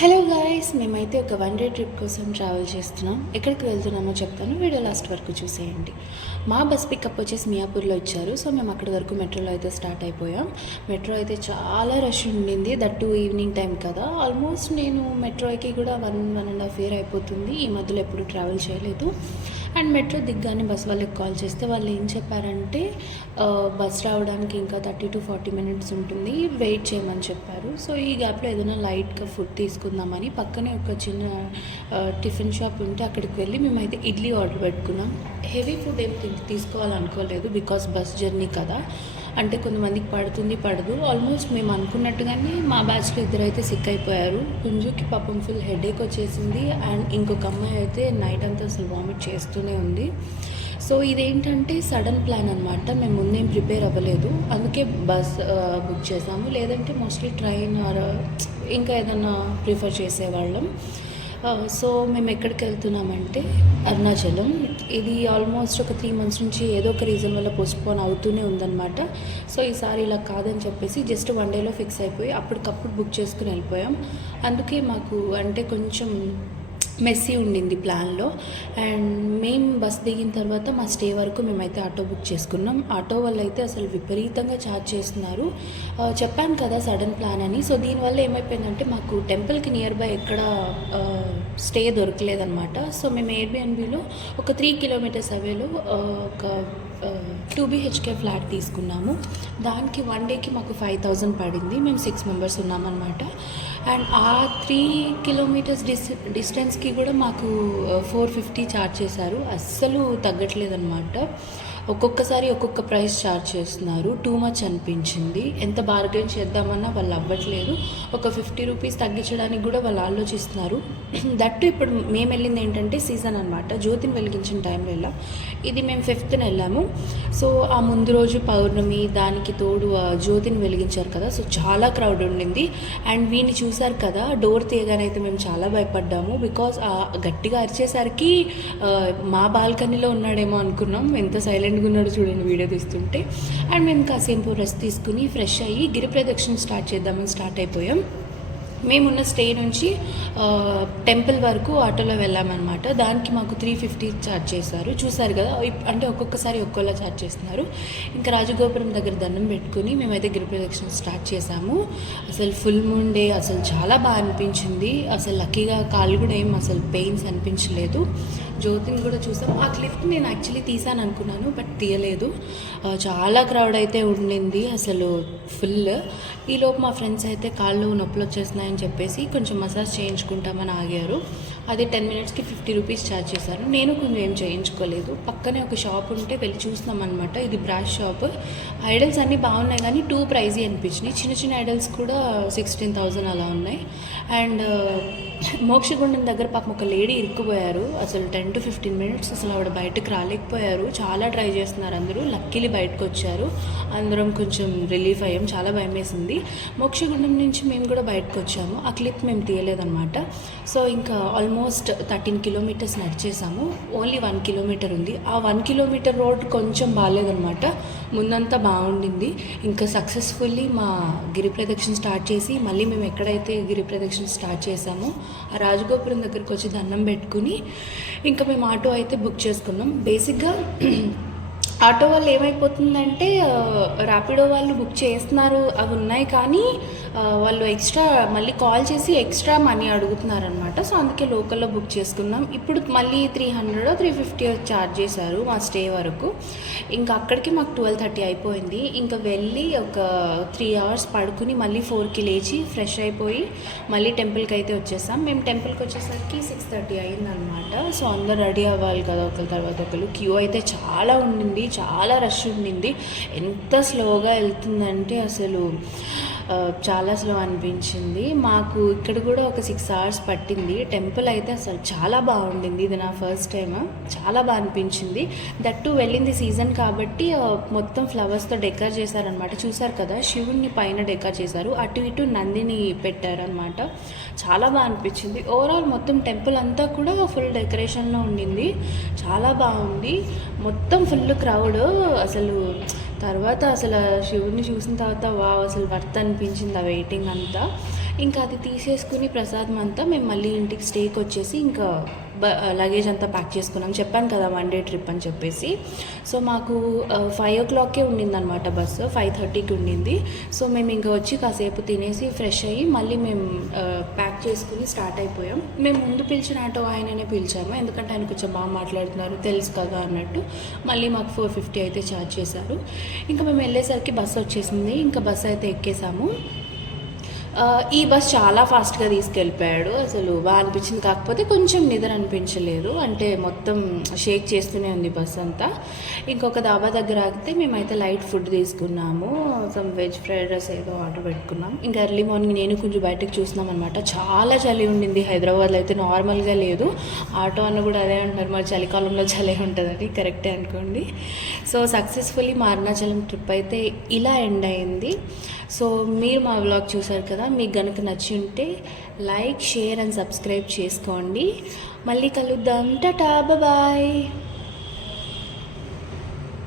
Hello guys, మేమైతే ఒక 1 day trip కోసం ట్రావెల్ చేస్తున్నాం. ఎక్కడికి వెళ్తున్నామో చెప్తాను, వీడియో లాస్ట్ వరకు చూసేయండి. మా బస్ పికప్ వచ్చేసి మియాపూర్లో ఇచ్చారు. సో మేము అక్కడి వరకు మెట్రోలో అయితే స్టార్ట్ అయిపోయాం. మెట్రో అయితే చాలా రష్ ఉండింది, దట్టు ఈవినింగ్ టైం కదా. ఆల్మోస్ట్ నేను మెట్రోకి కూడా 1.5 ఇయర్ అయిపోతుంది. ఈ మధ్యలో ఎప్పుడు ట్రావెల్ చేయలేదు. అండ్ మెట్రో దిగ్గానే బస్ వాళ్ళకి కాల్ చేస్తే వాళ్ళు ఏం చెప్పారంటే బస్ రావడానికి ఇంకా 30 to 40 minutes ఉంటుంది, వెయిట్ చేయమని చెప్పారు. సో ఈ గ్యాప్లో ఏదైనా లైట్గా ఫుడ్ తీసుకుందామని పక్కనే ఒక చిన్న టిఫిన్ షాప్ ఉంటే అక్కడికి వెళ్ళి మేమైతే ఇడ్లీ ఆర్డర్ పెట్టుకున్నాం. హెవీ ఫుడ్ ఏం తీసుకోవాలనుకోలేదు, బికాస్ బస్ జర్నీ కదా. అంటే కొంతమందికి పడదు. ఆల్మోస్ట్ మేము అనుకున్నట్టుగానే మా బ్యాచ్లో ఇద్దరైతే సిక్ అయిపోయారు. పుంజుకి పాపం ఫుల్ హెడేక్ వచ్చేసింది. అండ్ ఇంకొక అమ్మాయి అయితే నైట్ అంతా అసలు వామిట్ చేస్తూనే ఉంది. సో ఇదేంటంటే సడన్ ప్లాన్ అనమాట. మేము ముందేం ప్రిపేర్ అవ్వలేదు, అందుకే బస్ బుక్ చేసాము. లేదంటే మోస్ట్లీ ట్రైన్ ఆర్ ఇంకా ఏదన్నా ప్రిఫర్ చేసేవాళ్ళం. సో మేము ఎక్కడికి వెళ్తున్నామంటే అరుణాచలం. ఇది ఆల్మోస్ట్ ఒక 3 months నుంచి ఏదో ఒక రీజన్ వల్ల పోస్ట్పోన్ అవుతూనే ఉందన్నమాట. సో ఈసారి ఇలా కాదని చెప్పేసి జస్ట్ 1 డేలో ఫిక్స్ అయిపోయి అప్పటికప్పుడు బుక్ చేసుకుని వెళ్ళిపోయాం. అందుకే మాకు అంటే కొంచెం మెస్సీ ఉండింది ప్లాన్లో. అండ్ మేము బస్ దిగిన తర్వాత మా స్టే వరకు మేమైతే ఆటో బుక్ చేసుకున్నాం. ఆటో వాళ్ళు అయితే అసలు విపరీతంగా ఛార్జ్ చేస్తున్నారు. చెప్పాను కదా సడన్ ప్లాన్ అని. సో దీనివల్ల ఏమైపోయిందంటే మాకు టెంపుల్కి నియర్ బై ఎక్కడ స్టే దొరకలేదన్నమాట. సో మేము ఎయిర్బిఎన్బిలో ఒక 3 kilometers అవేలో ఒక 2 BHK ఫ్లాట్ తీసుకున్నాము. దానికి 1 డేకి మాకు 5,000 పడింది. మేము 6 members ఉన్నామన్నమాట. అండ్ ఆ 3 kilometers డిస్టెన్స్కి కూడా మాకు 450 ఛార్జ్ చేశారు. అస్సలు తగ్గట్లేదన్నమాట. ఒక్కొక్కసారి ఒక్కొక్క ప్రైస్ ఛార్జ్ చేస్తున్నారు. టూ మచ్ అనిపించింది. ఎంత బార్గెన్ చేద్దామన్నా వాళ్ళు అవ్వట్లేదు. ఒక 50 rupees తగ్గించడానికి కూడా వాళ్ళు ఆలోచిస్తున్నారు. దట్టు ఇప్పుడు మేము వెళ్ళింది ఏంటంటే సీజన్ అనమాట. జ్యోతిని వెలిగించిన టైంలో వెళ్ళాం. ఇది మేము 5th వెళ్ళాము. సో ఆ ముందు రోజు పౌర్ణమి, దానికి తోడు జ్యోతిని వెలిగించారు కదా. సో చాలా క్రౌడ్ ఉండింది. అండ్ వీడిని చూసారు కదా, డోర్ తీయగానైతే మేము చాలా భయపడ్డాము. బికాజ్ గట్టిగా అరిచేసరికి మా బాల్కనీలో ఉన్నాడేమో అనుకున్నాం. ఎంత సైలెంట్గా ఉన్నాడు చూడండి వీడియో తీస్తుంటే. అండ్ మేము కాసేపు రెస్ట్ తీసుకుని ఫ్రెష్ అయ్యి గిరి ప్రదక్షిణ స్టార్ట్ చేద్దామని స్టార్ట్ అయిపోయాం. మేమున్న స్టే నుంచి టెంపుల్ వరకు ఆటోలో వెళ్ళామన్నమాట. దానికి మాకు 350 ఛార్జ్ చేశారు. చూసారు కదా, అంటే ఒక్కొక్కసారి ఒక్కోలా ఛార్జ్ చేస్తున్నారు. ఇంకా రాజగోపురం దగ్గర దండం పెట్టుకుని మేమైతే గిరి ప్రదక్షిణ స్టార్ట్ చేసాము. అసలు ఫుల్ మూన్ డే, అసలు చాలా బాగా అనిపించింది. అసలు లక్కీగా కాళ్ళు కూడా ఏం అసలు పెయిన్స్ అనిపించలేదు. జ్యోతిని కూడా చూసాం. ఆ క్లిప్ నేను యాక్చువల్లీ తీసాను అనుకున్నాను, బట్ తీయలేదు. చాలా క్రౌడ్ అయితే ఉండింది అసలు ఫుల్. ఈలోపు మా ఫ్రెండ్స్ అయితే కాళ్ళు నొప్పులు వచ్చేస్తున్నాయని చెప్పేసి కొంచెం మసాజ్ చేయించుకుంటామని ఆగారు. అది 10 minutesకి 50 rupees ఛార్జ్ చేశారు. నేను కొంచెం ఏం చేయించుకోలేదు. పక్కనే ఒక షాప్ ఉంటే వెళ్ళి చూస్తున్నాం అనమాట. ఇది బ్రాష్ షాప్. ఐడల్స్ అన్నీ బాగున్నాయి కానీ టూ ప్రైజీ అనిపించినాయి. చిన్న ఐడల్స్ కూడా 16,000 అలా ఉన్నాయి. అండ్ మోక్షగుండం దగ్గర పాపం ఒక లేడీ ఇరుక్కుపోయారు. అసలు 10 to 15 minutes అసలు ఆవిడ బయటకు రాలేకపోయారు. చాలా ట్రై చేస్తున్నారు అందరూ. లక్కీలీ బయటకు వచ్చారు. అందరం కొంచెం రిలీఫ్ అయ్యాం. చాలా భయం వేసింది. మోక్షగుండం నుంచి మేము కూడా బయటకు వచ్చాము. ఆ క్లిప్ మేము తీయలేదన్నమాట. సో ఇంకా ఆల్మోస్ట్ 13 kilometers నడిచేసాము. ఓన్లీ 1 kilometer ఉంది. ఆ 1 kilometer రోడ్ కొంచెం బాగాలేదన్నమాట. ముందంతా బాగుండింది. ఇంకా సక్సెస్ఫుల్లీ మా గిరి ప్రదక్షిణ స్టార్ట్ చేసి మళ్ళీ మేము ఎక్కడైతే గిరి ప్రదక్షిణ స్టార్ట్ చేసామో ఆ రాజగోపురం దగ్గరికి వచ్చి దండం పెట్టుకుని ఇంకా మేము ఆటో అయితే బుక్ చేసుకున్నాం. బేసిక్గా ఆటో వాళ్ళు ఏమైపోతుందంటే ర్యాపిడో వాళ్ళు బుక్ చేస్తున్నారు, అవి ఉన్నాయి కానీ వాళ్ళు ఎక్స్ట్రా మళ్ళీ కాల్ చేసి ఎక్స్ట్రా మనీ అడుగుతున్నారనమాట. సో అందుకే లోకల్లో బుక్ చేసుకున్నాం. ఇప్పుడు మళ్ళీ 300 350 ఛార్జ్ చేశారు మా స్టే వరకు. ఇంకా అక్కడికి మాకు 12:30 అయిపోయింది. ఇంకా వెళ్ళి ఒక 3 hours పడుకుని మళ్ళీ 4కి లేచి ఫ్రెష్ అయిపోయి మళ్ళీ టెంపుల్కి అయితే వచ్చేసాం. మేము టెంపుల్కి వచ్చేసరికి 6:30 అయిందనమాట. సో అందరు రెడీ అవ్వాలి కదా ఒకరి తర్వాత ఒకరు. క్యూ అయితే చాలా ఉండింది, చాలా రష్ ఉండింది. ఎంత స్లోగా వెళ్తుందంటే అసలు చాలా స్లో అనిపించింది. మాకు ఇక్కడ కూడా ఒక 6 hours పట్టింది. టెంపుల్ అయితే అసలు చాలా బాగుండింది. ఇది నా ఫస్ట్ టైం. చాలా బాగా అనిపించింది. దట్టు వెళ్ళింది సీజన్ కాబట్టి మొత్తం ఫ్లవర్స్తో డెకర్ చేశారనమాట. చూసారు కదా, శివుణ్ణి పైన డెకర్ చేశారు, అటు ఇటు నందిని పెట్టారనమాట. చాలా బాగా అనిపించింది. ఓవరాల్ మొత్తం టెంపుల్ అంతా కూడా ఫుల్ డెకరేషన్లో ఉండింది. చాలా బాగుంది. మొత్తం ఫుల్ క్రౌడ్. అసలు తర్వాత అసలు శివుడిని చూసిన తర్వాత వా అసలు వర్త్ అనిపించింది ఆ వెయిటింగ్ అంతా. ఇంకా అది తీసేసుకుని ప్రసాదం అంతా మేము మళ్ళీ ఇంటికి స్టేకి వచ్చేసి ఇంకా లగేజ్ అంతా ప్యాక్ చేసుకున్నాం. చెప్పాను కదా 1 డే ట్రిప్ అని చెప్పేసి. సో మాకు 5 o'clockకే ఉండిందనమాట బస్సు, 5:30కి ఉండింది. సో మేము ఇంకా వచ్చి కాసేపు తినేసి ఫ్రెష్ అయ్యి మళ్ళీ మేము ప్యాక్ చేసుకుని స్టార్ట్ అయిపోయాం. మేము ముందు పిలిచిన ఆటో ఆయననే పిలిచాము, ఎందుకంటే ఆయన కొంచెం బాగా మాట్లాడుతున్నారు తెలుసు కదా అన్నట్టు. మళ్ళీ మాకు 450 అయితే ఛార్జ్ చేశారు. ఇంకా మేము వెళ్ళేసరికి బస్సు వచ్చేసింది. ఇంకా బస్సు అయితే ఎక్కేసాము. ఈ బస్ చాలా ఫాస్ట్గా తీసుకెళ్ళిపోయాడు. అసలు బాగా అనిపించింది, కాకపోతే కొంచెం నిద్ర అనిపించలేదు, అంటే మొత్తం షేక్ చేస్తూనే ఉంది బస్ అంతా. ఇంకొక దాబా దగ్గర ఆగితే మేమైతే లైట్ ఫుడ్ తీసుకున్నాము, సమ్ వెజ్ ఫ్రైడ్ రైస్ ఏదో ఆర్డర్ పెట్టుకున్నాం. ఇంకా ఎర్లీ మార్నింగ్ నేను కొంచెం బయటకు చూసినాం అనమాట. చాలా చలి ఉండింది, హైదరాబాద్లో అయితే నార్మల్గా లేదు. ఆటో అన్న కూడా అదే అంటున్నారు, మరి చలికాలంలో చలి ఉంటుందని. కరెక్టే అనుకోండి. సో సక్సెస్ఫుల్లీ మా అరుణాచలం ట్రిప్ అయితే ఇలా ఎండ్ అయింది. సో మీరు మా వ్లాగ్ చూసారు కదా, మీకు కనుక నచ్చి ఉంటే లైక్, షేర్ అండ్ సబ్స్క్రైబ్ చేసుకోండి. మళ్ళీ కలుద్దాం. టాటా, బాయ్.